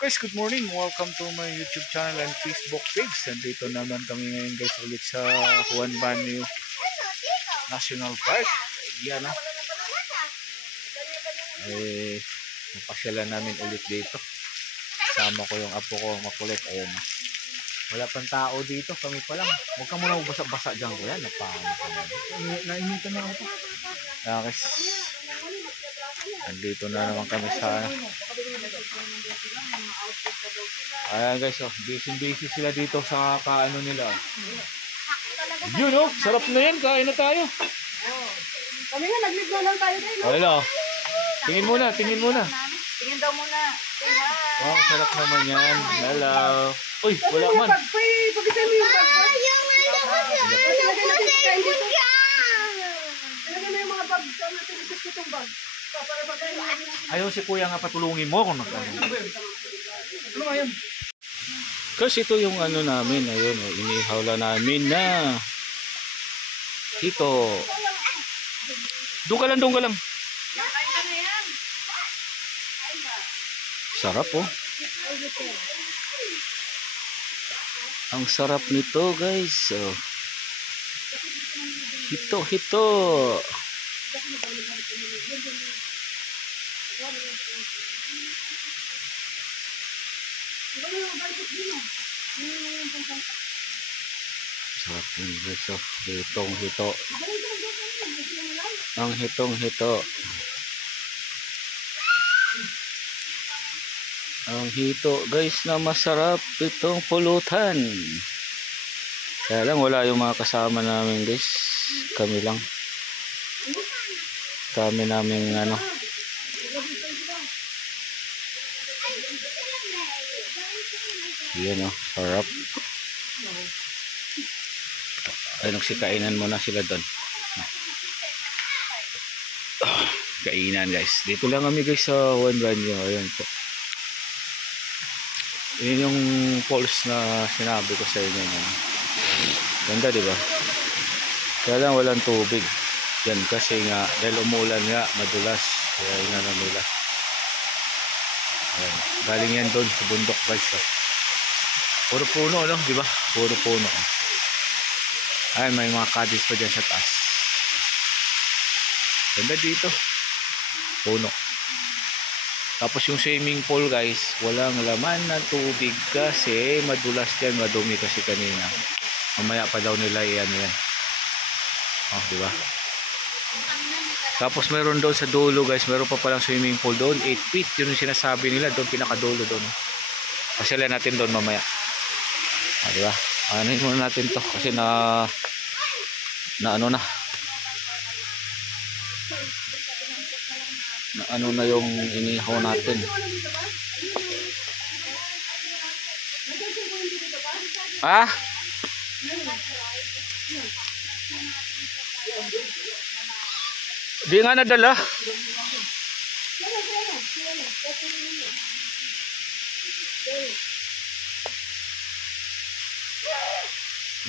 Guys, good morning. Welcome to my YouTube channel and Facebook page. Nandito naman kami ngayon guys ulit sa Juan Banyo National Park. Yan na. Napasyalan namin ulit dito. Kasama ko yung apo ko makulit. Ayan na. Wala pang tao dito. Kami pa lang. Huwag ka muna basa-basa dyan ko yan. Nainitan na ako. Guys. Andito na naman kami sa ayan guys, oh, busy sila dito sa kaano nila. Yun oh, sarap na yan, kain na tayo. Kami nga, nag-live na lang tayo tayo. Ayun oh, tingin muna. Tingin daw muna. Oh, sarap naman yan. Hello. Uy, wala man. Pagkita mo yung bag. Yung mga bag sa natin, isis ko itong bag. Ayaw si kuya nga patulungin mo kung nagkano. Ano nga yun? Kasi ito yung ano namin, ayun, inihaw lang namin na ito. Doon ka lang. Sarap oh. Ang sarap nito guys. Oh. Hito. Sarap yun guys. Oh. Hitong-hito. Ang hitong-hito. Ang hito guys na masarap itong pulutan. Kaya lang wala yung mga kasama namin guys. Kami lang. Kami namin ano. Yan oh, sarap. Ay, nagsikainan muna sila doon. Kainan guys. Dito lang kami guys sa Juan Banyo. Ayan po. Yun yung falls na sinabi ko sa inyo. Ganda diba? Kaya lang walang tubig. Yan kasi nga dahil umulan nga madulas. Kaya inano nila. Ayan. Galing yan doon sa bundok guys. Puro puno no? Diba? Puro puno. Ay may mga cottage pa dyan sa taas. Ganda dito. Puno. Tapos yung swimming pool guys, walang laman na tubig kasi madulas yan, madumi kasi kanina. Mamaya pa daw nila yan. Oh, di ba? Tapos meron doon sa dulo guys, meron pa palang swimming pool doon, 8 feet. Yun yung sinasabi nila doon, pinakadulo doon. Kasi lang natin doon mamaya. Ah, di ba? Anuhin muna natin to kasi na ano na. Ano na yung inihaw natin. Ah? Di nga nadala.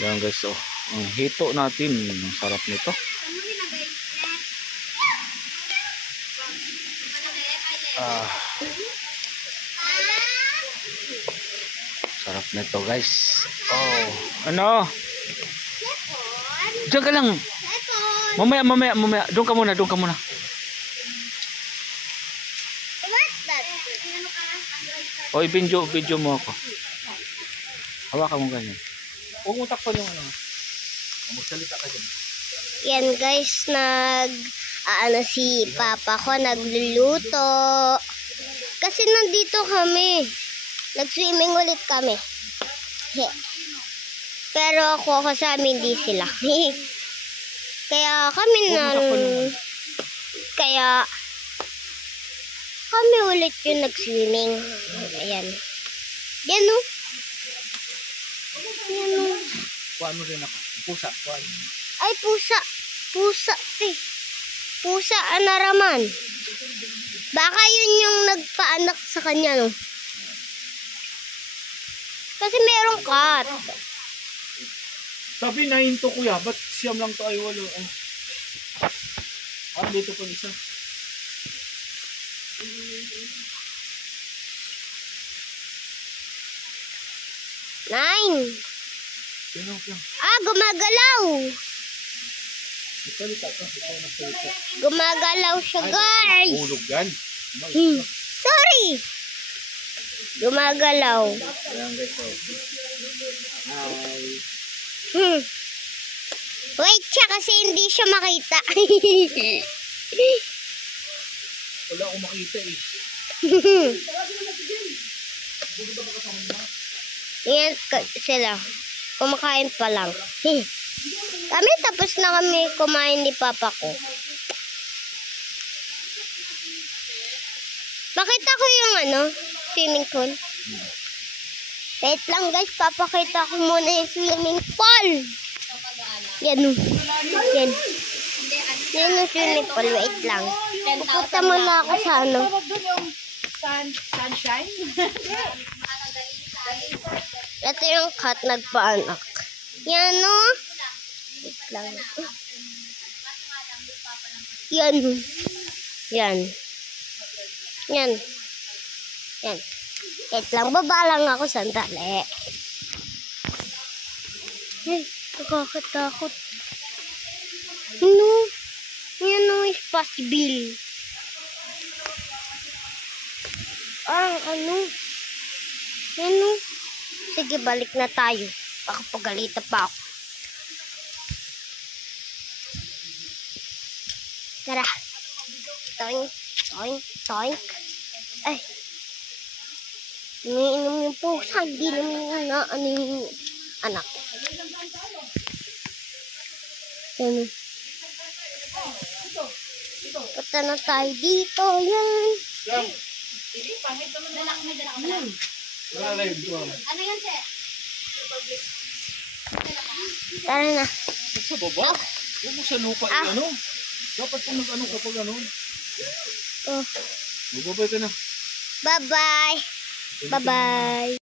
Yan guys, oh. Ang hito natin. Ang sarap nito. Sarap nito guys. Oh, ano? Diyan ka lang. Mamaya. Doon ka muna. Oy, video mo ako. Hawakan mo ganyan. Huwag mo takpan yung ano. Magsalita ka dyan. Yan guys, si papa ko nagluluto. Kasi nandito kami. Nag-swimming ulit kami. Pero ako kasama hindi sila. Kaya kami ulit yung nag-swimming. Ayan. Yan o. Kuhaan mo rin ako. Pusa. Kuhaan. Ay, pusa. Pusa, anaraman. Baka yun yung nagpaanak sa kanya, no? Kasi merong cat. Sabi 9 to kuya, ba't siyam lang to ay 8? Dito po isa. 9. Sino ka? Ah, gumagalaw. Salita ka. Ikaw na salita. Gumagalaw siya, guys. Hulog yan. Sorry. Gumagalaw. Ayan guys. So. Hi. Wait siya kasi hindi siya makita. Wala akong makita eh. Yan sila. Kumakain pa lang. Kami tapos na kami kumain ni papa ko. Pakita ko yung swimming pool. Wait lang guys, papakita ko muna yung swimming pool. Yan o. Yan. Yan yung swimming pool. Wait lang. Pupunta muna ako sa Tawag doon yung sunshine. Ito yung cat nagpaanak. Yan o. Wait lang. Yan. Yan. Yan. Yan. Wait lang. Baba lang ako sandali. Ay, nakakatakot. Ano? Yan o. Possible. Ano? Sige, balik na tayo. Baka pagalitan pa ako. Tara. Toink, toink, toink. Ay. Iniinom yung pusa. Hindi naman yung anak. Ano? Punta na tayo dito. Yan. Ano yan, Che? Tara na. Sa baba? Huwag mo sa lupa Dapat kung nag-ano kapag ano. Oh. Magbabay ka na. Bye-bye. Bye-bye.